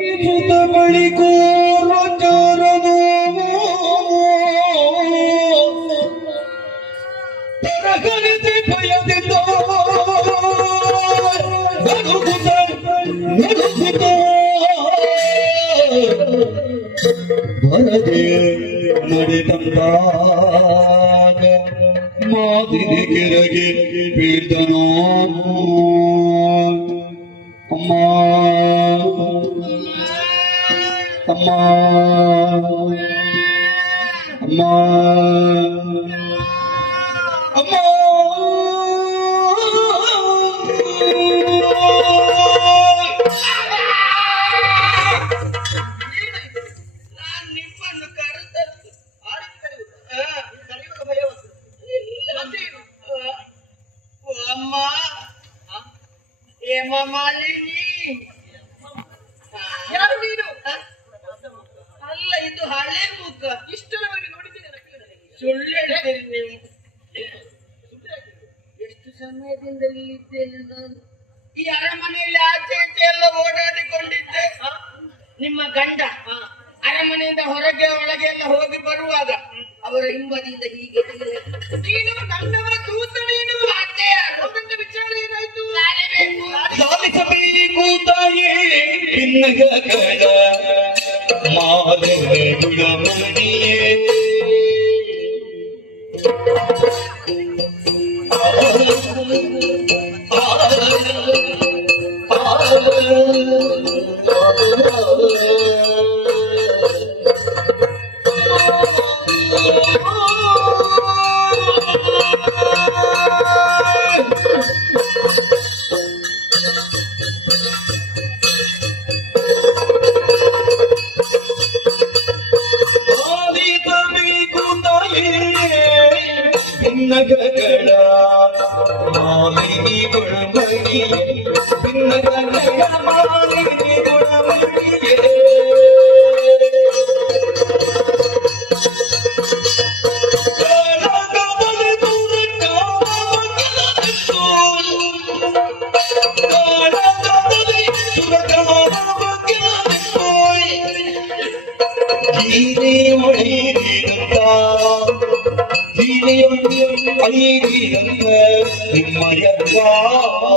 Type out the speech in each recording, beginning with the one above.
ಸುತ ಬಳಿಕೋ ರಚರನು ಪರಗನಿಸಿ ಭಯದಿಂದ ನಡುಗುತ್ತ ಬರದೆ ನಡೆದಂತಾಗ ಮಾದಿನಿ ಕೆರಗೆ ಬೀಳ್ದನೋ ಅಮ್ಮ ಅಮ್ಮ ಅಮ್ಮ ಅಮ್ಮ ನಿಮ್ಮನ್ನು ಕರೆದದ್ದು ಕರೆಯುವ ಭಯವನ್ನು ಅಮ್ಮ ಏಮ ಮಾಲಿನಿ ಯಾರು ನೀನು ಅಲ್ಲ ಇದು ಹಳೆ ಮುಖ ಇಷ್ಟರವರೆಗೆ ನೋಡಿದ್ದೇನೆ ಸುಳ್ಳು ಹೇಳ್ತೀರಿ ನೀವು ಎಷ್ಟು ಸಮಯದಿಂದ ಇಲ್ಲಿದ್ದೇನೆ ನಾನು ಈ ಅರಮನೆಯಲ್ಲಿ ಆಚೆ ಈಚೆ ಎಲ್ಲ ಓಡಾಡಿಕೊಂಡಿದ್ದೆ ನಿಮ್ಮ ಗಂಡ ಅರಮನೆಯಿಂದ ಹೊರಗೆ ಒಳಗೆ ಎಲ್ಲ ಹೋಗಿ ಬರುವಾಗ ಅವರ ಹಿಂಬದಿಯಿಂದ ಹೀಗೆ ನೀನು ಗಂಡವರ ದೂತ ನೀನು ಹೋಗಂತ ವಿಚಾರ ಏನಾಯ್ತು ಸಾಧಿಸಬೇಕು ತಾಯೇ ನಿನ್ನಗ ಕಡ ಮಾದರ ಗುಣಮಣಿಯೇ ಭಿನ್ನಗಳ ಮಾಲಿನಿ ಗುಣಮಣಿಯೇ ಭಿನ್ನಗಳ ಮಾಲಿನಿ ಗುಣಮಣಿಯೇ ನಿಮ್ಮಯ ಮಾಲಿನಿ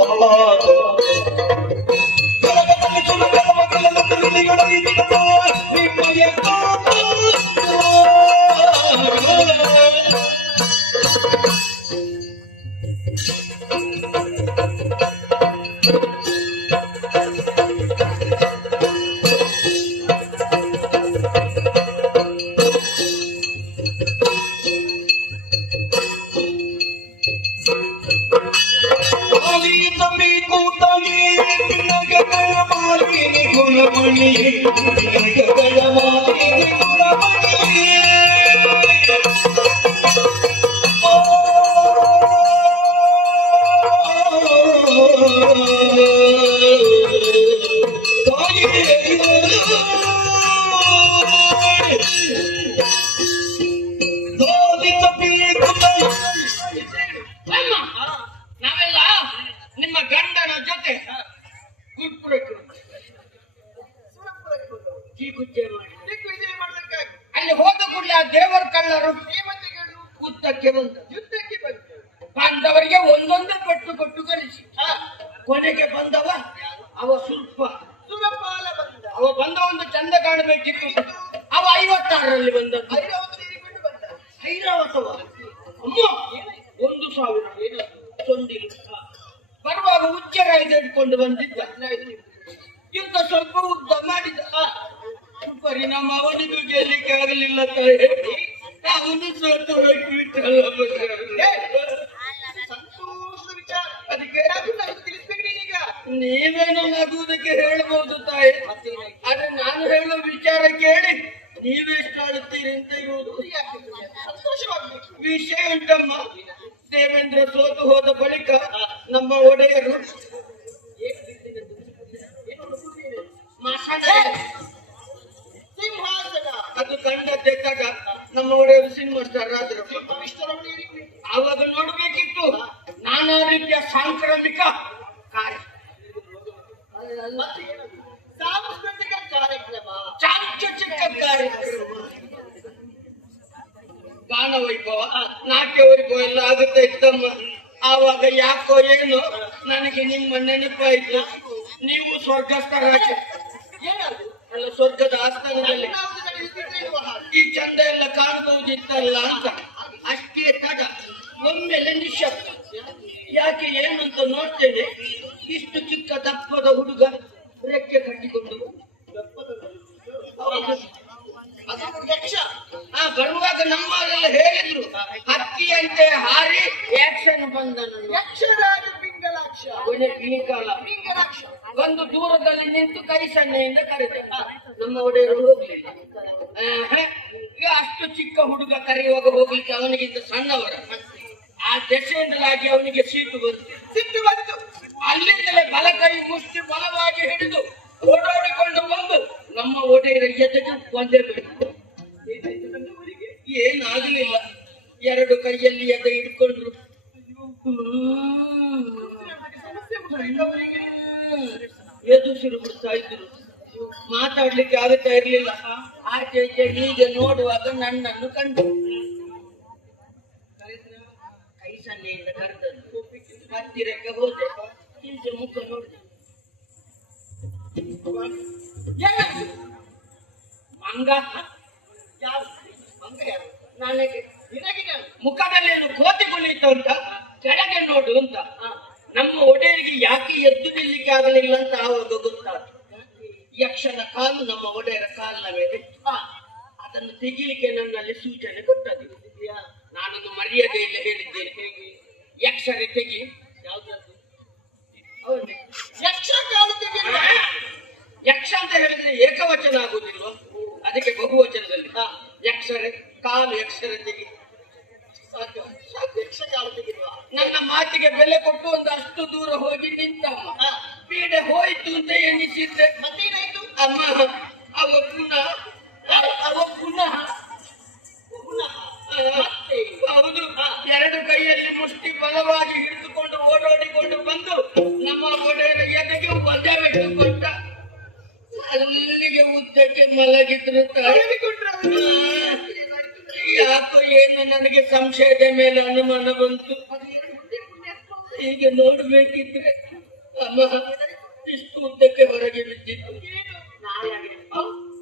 ಗುಣಮಣಿಯೇ ಮಾಲಿನಿ ಗುಣಮಣಿಯೇ ನಾವೆಲ್ಲ ನಿಮ್ಮ ಗಂಡನ ಜೊತೆ ಗುಡ್ಪುರಕ್ಕೆ ಅಲ್ಲಿ ಹೋದ ಕೂಡಲೇ ಆ ದೇವರ ಕಳ್ಳರು ಯುದ್ಧಕ್ಕೆ ಬಂದವರಿಗೆ ಒಂದೊಂದೇ ಪಟ್ಟು ಕೊಟ್ಟು ಕಳಿಸಿ ಕೊನೆಗೆ ಬಂದವ ಅವ ಸುರಪಾಲ ಅವ ಬಂದ ಒಂದು ಚಂದ ಕಾಣಬೇಕಿತ್ತು ಅವ 56ರಲ್ಲಿ ಬಂದದ್ದು ಐರಾವತವ ಅಮ್ಮ 1000 ಸೊಂದಿಲು ಬರುವಾಗ ಉಚ್ಚರಾಯ್ದು ಹಿಡ್ಕೊಂಡು ಬಂದಿದ್ದ ಯುದ್ಧ ಸ್ವಲ್ಪ ಉದ್ದ ಮಾಡಿದ ಪರಿಣಾಮ ಅವನಿಗೂ ಗೆಲ್ಲಿಕ್ಕೆ ಆಗಲಿಲ್ಲ ತಾಯಿ ಅವನು ಸೋತು ಹೋಗಿಬಿಟ್ಟಲ್ಲ ಸಂತೋಷದ ವಿಚಾರ ಅದಕ್ಕೆ ತಿಳಿಸ್ಬೇಕು ನೀವೇನೋ ನಗುವುದಕ್ಕೆ ಹೇಳ್ಬಹುದು ತಾಯಿ ಆದ್ರೆ ನಾನು ಹೇಳೋ ವಿಚಾರ ಕೇಳಿ ನೀವೆಷ್ಟು ಆಡುತ್ತೀರಿ ಅಂತ ಇರುವುದು ಸಂತೋಷವಾಗಬೇಕು ವಿಷಯ ಉಂಟಮ್ಮ ದೇವೇಂದ್ರ ಸೋತು ಹೋದ ಬಳಿಕ ನಮ್ಮ ಒಡೆಯರು ಸಿಂಹಾಸನ ಅದು ಕಂಡದ್ದಾಗ ನಮ್ಮ ಒಡೆಯರು ಸಿಂಹಸ್ಥರಾದರು ಆವಾಗ ನೋಡ್ಬೇಕಿತ್ತು ನಾನಾ ರೀತಿಯ ಸಾಂಕ್ರಾಮಿಕ ಕಾರ್ಯ ಸಾಂಸ್ಕೃತಿಕ ಇತ್ತಮ್ಮ. ಆವಾಗ ಯಾಕೋ ಏನು ನನಗೆ ನಿಮ್ಮ ನೆನಪಾಯ್ತು. ನೀವು ಸ್ವರ್ಗಸ್ಥರಾಗಿ ಅಲ್ಲ, ಸ್ವರ್ಗದ ಆಸ್ಥಾನದಲ್ಲಿ ಈ ಚಂದ ಎಲ್ಲ ಕಾಣಬಹುದಿತ್ತಲ್ಲ ಅಂತ. ಅಷ್ಟೇ ತಡ ಒಮ್ಮೆಲೆ ನಿಶಬ್ದ. ಯಾಕೆ ಏನು ಅಂತ ನೋಡ್ತೇನೆ. ಇಷ್ಟು ಚಿಕ್ಕ ದಪ್ಪದ ಹುಡುಗ ರೆಕ್ಕೆ ಕಟ್ಟಿಕೊಂಡು ಬರುವಾಗ ನಮ್ಮವರೆಲ್ಲ ಹೇಳಿದ್ರು ಹಕ್ಕಿಯಂತೆ ಹಾರಿ ಆಕ್ಷನ್ ಬಂದನು. ಒಂದು ದೂರದಲ್ಲಿ ನಿಂತು ಕೈ ಸನ್ನೆಯಿಂದ ಕರೆದ. ನಮ್ಮ ಒಡೆಯರು ಹೋಗ್ಲಿಲ್ಲ. ಈಗ ಅಷ್ಟು ಚಿಕ್ಕ ಹುಡುಗ ಕರೆಯುವಾಗ ಹೋಗ್ಲಿಕ್ಕೆ ಅವನಿಗಿಂತ ಸಣ್ಣವರ. ಆ ದೆಸೆಯಿಂದಲಾಗಿ ಅವನಿಗೆ ಸಿಟ್ಟು ಬಂತು. ಅಲ್ಲಿಂದಲೇ ಬಲ ಕೈ ಮುಷ್ಟಿ ಬಲವಾಗಿ ಹಿಡಿದು ಓಡಾಡಿಕೊಂಡು ಬಂದು ನಮ್ಮ ಒಡೆಯರ ಎದೆಗೆ ಒಂದೇ ಬಿಟ್ಟು ಏನಾಗಲಿಲ್ಲ. ಎರಡು ಕೈಯಲ್ಲಿ ಎದೆ ಹಿಡ್ಕೊಂಡ್ರು. ಎದುಸಿರು ಬಿಡ್ತಾ ಇದ್ರು. ಮಾತಾಡ್ಲಿಕ್ಕೆ ಆಗುತ್ತಾ ಇರ್ಲಿಲ್ಲ. ಆಚೆ ಈಚೆ ಹೀಗೆ ನೋಡುವಾಗ ನನ್ನನ್ನು ಕಂಡು ಕೈ ಸನ್ನೆಯಿಂದ ಕರೆದದ್ದು. ಹತ್ತಿರಕ್ಕೆ ಹೋದೆ. ಹೀಗೆ ಮುಖ ನೋಡಿದೆ. ಮಂಗ ನನಗೆ ಮುಖದಲ್ಲಿ ಕೋತಿ ಕುಳಿತು ಅಂತ ಕೆಳಗೆ ನೋಡು ಅಂತ. ನಮ್ಮ ಒಡೆಯರಿಗೆ ಯಾಕೆ ಎದ್ದು ನಿಲ್ಲಿಕ್ಕೆ ಆಗಲಿಲ್ಲ ಅಂತ ಆವಾಗ ಗೊತ್ತಾಯ್ತು. ಯಕ್ಷನ ಕಾಲು ನಮ್ಮ ಒಡೆಯರ ಕಾಲಿನ ಮೇಲೆ. ಅದನ್ನು ತೆಗಿಲಿಕ್ಕೆ ನನ್ನಲ್ಲಿ ಸೂಚನೆ ಕೊಟ್ಟದ್ದು. ನಾನೊಂದು ಮರ್ಯಾದೆಯಲ್ಲಿ ಹೇಳಿದ್ದೇನೆ. ಹೇಗೆ ಯಕ್ಷರೇ ತೆಗಿ. ಯಾವ್ದದ್ದು ಯಕ್ಷ ಅಂತ ಹೇಳಿದ್ರೆ ಏಕವಚನ ಆಗುದಿಲ್ವ? ಅದಕ್ಕೆ ಬಹುವಚನದಲ್ಲಿ ಯಕ್ಷರೇ ಕಾಲು ಯಕ್ಷರ ತೆಗಿ. ನನ್ನ ಮಾತಿಗೆ ಬೆಲೆ ಕೊಟ್ಟು ಒಂದು ಅಷ್ಟು ದೂರ ಹೋಗಿ ನಿಂತಮ್ಮ. ಪೀಡೆ ಹೋಯ್ತು ಅಂತ ಎನಿಸಿದ್ದೆ. ಮತ್ತೇನಾಯ್ತು ಅಮ್ಮ? ಅವ ಪುನಃ ಹೌದು, ಎರಡು ಕೈಯಲ್ಲಿ ಮುಷ್ಟಿ ಬಲವಾಗಿ ಹಿಡಿದುಕೊಂಡು ಓಡಾಡಿಕೊಂಡು ಬಂದು ನಮ್ಮ ಒಡೆಯರ ಎದೆಗೆ ಒಂದೇ ಬೆಟ್ಟು ಕೊಟ್ಟ. ಅಲ್ಲಿಗೆ ಉದ್ದಕ್ಕೆ ಮಲಗಿದ್ರು. ಯಾಕೋ ಏನು ನನಗೆ ಸಂಶಯದ ಮೇಲೆ ಅನುಮಾನ ಬಂತು. ಹೀಗೆ ನೋಡ್ಬೇಕಿದ್ರೆ ಅಮ್ಮ ಇಷ್ಟು ಉದ್ದಕ್ಕೆ ಹೊರಗೆ ಬಿದ್ದಿತ್ತು.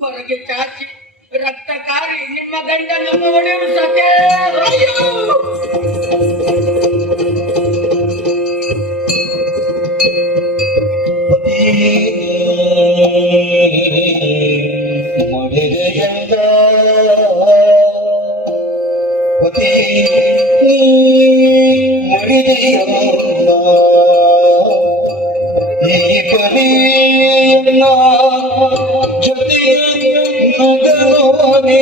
ಹೊರಗೆ ಚಾಚಿ ರಕ್ತ ಕಾರಿ ನಿಮ್ಮ ಗಂಡ ನಮ್ಮ ಒಡೆಯರು ಸತ್ತೇ. ಮಡಿದೆಯಲ್ಲ ಮಡಿದೆಯಲ್ಲ ಈ ಬಲಿಯನ್ನ ಜೊತೆ ನಗಲೋನೆ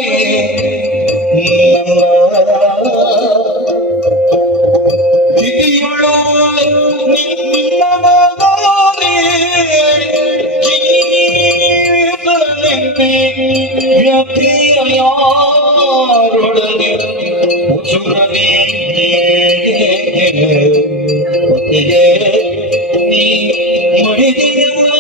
ಹಿಡಿಯುಳು ನಿನ್ನ ಮಗನೇ ವ್ಯಾಪ್ತಿಯ ಯಾರೊಡನೆ ಉಸುರನೇ ನೀ ಮಡಿದೆಯಲ್ಲ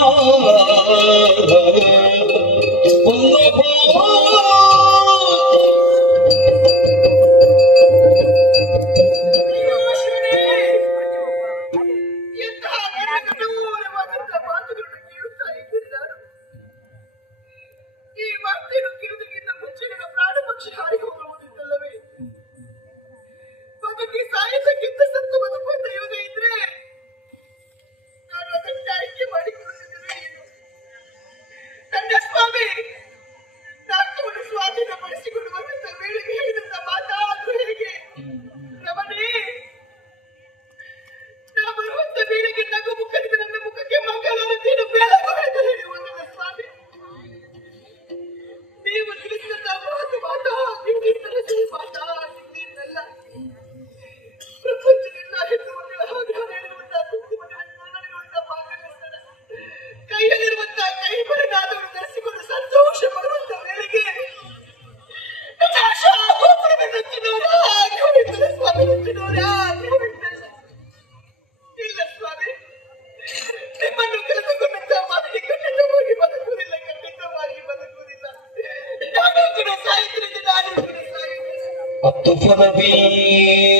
ಹತ್ತು ಫಲವೇ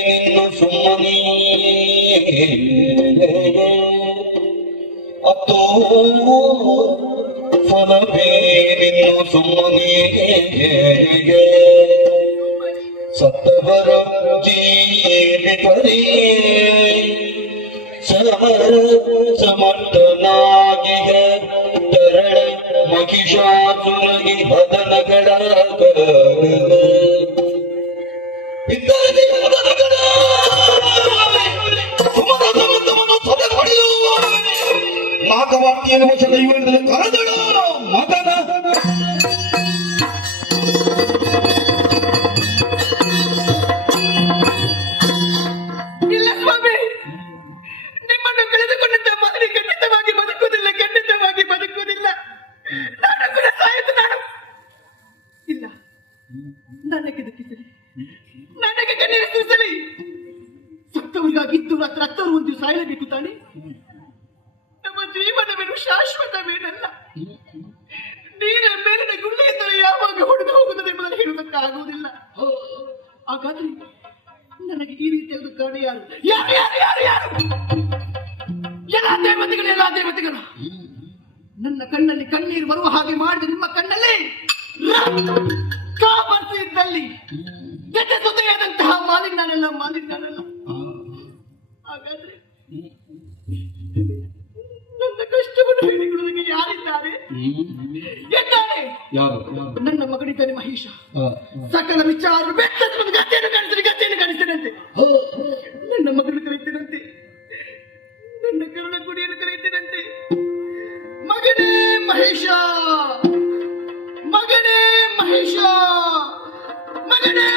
ನಿನ್ನು ಸುಮ್ಮನೆ ಹತ್ತು ಫಲವೇ ನಿನ್ನು ಸುಮ್ಮನೆ ಸತ್ತವರ ಜೀವಿತರೇ ಸಮರ್ಥನಾಗಿಗ ತರಳ ಮಹಿಷಾಸುರಗಿ ಹದನಗಳ ನಾಗವಾಕ್ಯನ್ನು ವಶದ ಇವರಲ್ಲಿ ಕರೆದಳು ಮಗನ ಇಲ್ಲ ಸ್ವಾಮಿ, ನಿಮ್ಮನ್ನು ಕಳೆದುಕೊಂಡಂತ ಮಗನಿಗೆ ಖಂಡಿತವಾಗಿ ಬದುಕುವುದಿಲ್ಲ, ಖಂಡಿತವಾಗಿ ಬದುಕುವುದಿಲ್ಲ. ನಾನು ಕೂಡ ಸಾಯಿತು. ನಾನು ಇಲ್ಲ, ನನಗೆ ದುಃಖಿಸಲಿ, ನನಗೆ ಕಣ್ಣೀರು ಸುರಿಸಲಿ. ಸತ್ತವರಿಗಾಗಿದ್ದು ರಕ್ತವರು ಒಂದು ಸಾಯಲೇಬೇಕು ತಾನೆ. ನಮ್ಮ ಜೀವನವೇನು ಶಾಶ್ವತವೇನಲ್ಲ. ನೀರ ಮೇಲಿನ ಗುಳ್ಳೆಯಿದ್ದರೆ ಯಾವಾಗ ಹೊಡೆದು ಹೋಗುತ್ತದೆ ಎಂಬುದನ್ನು ಹೇಳುವುದಕ್ಕಾಗುವುದಿಲ್ಲ. ಹಾಗಾದ್ರೆ ನನಗೆ ಈ ರೀತಿಯಾದ ಕಾರಣ ಯಾರು? ಯಾರು ಯಾರು ಯಾರು ಯಾರು? ಎಲ್ಲ ದೇವತೆಗಳು ನನ್ನ ಕಣ್ಣಲ್ಲಿ ಕಣ್ಣೀರು ಬರುವ ಹಾಗೆ ಮಾಡಿದ ನಿಮ್ಮ ಕಣ್ಣಲ್ಲಿ ಕಾಬರ್ಸಿ ಇದ್ದಲ್ಲಿ ಜೊತೆ ಜೊತೆಯಾದಂತಹ ಮಾಲಿನ್ಯನೆಲ್ಲ. ಹಾಗಾದ್ರೆ ನನ್ನ ಕಷ್ಟವನ್ನು ಹೇಳಿಕೊಳ್ಳೋದಕ್ಕೆ ಯಾರಿದ್ದಾರೆ? ಎದ್ದಾರೆ. ನನ್ನ ಮಗನಿದ್ದಾನೆ ಮಹೇಶ. ಸಕಲ ವಿಚಾರ ಗತಿಯನ್ನು ಕಾಣಿಸ್ತೇನಂತೆ. ನನ್ನ ಮಗನ ಕರೀತೇನಂತೆ, ನನ್ನ ಕರುಣ ಕುಡಿಯನ್ನು ಕರೀತೇನಂತೆ. ಮಗನೇ ಮಹೇಶ, ಮಗನೇ ಮಹೇಶ, ಮಗನೇ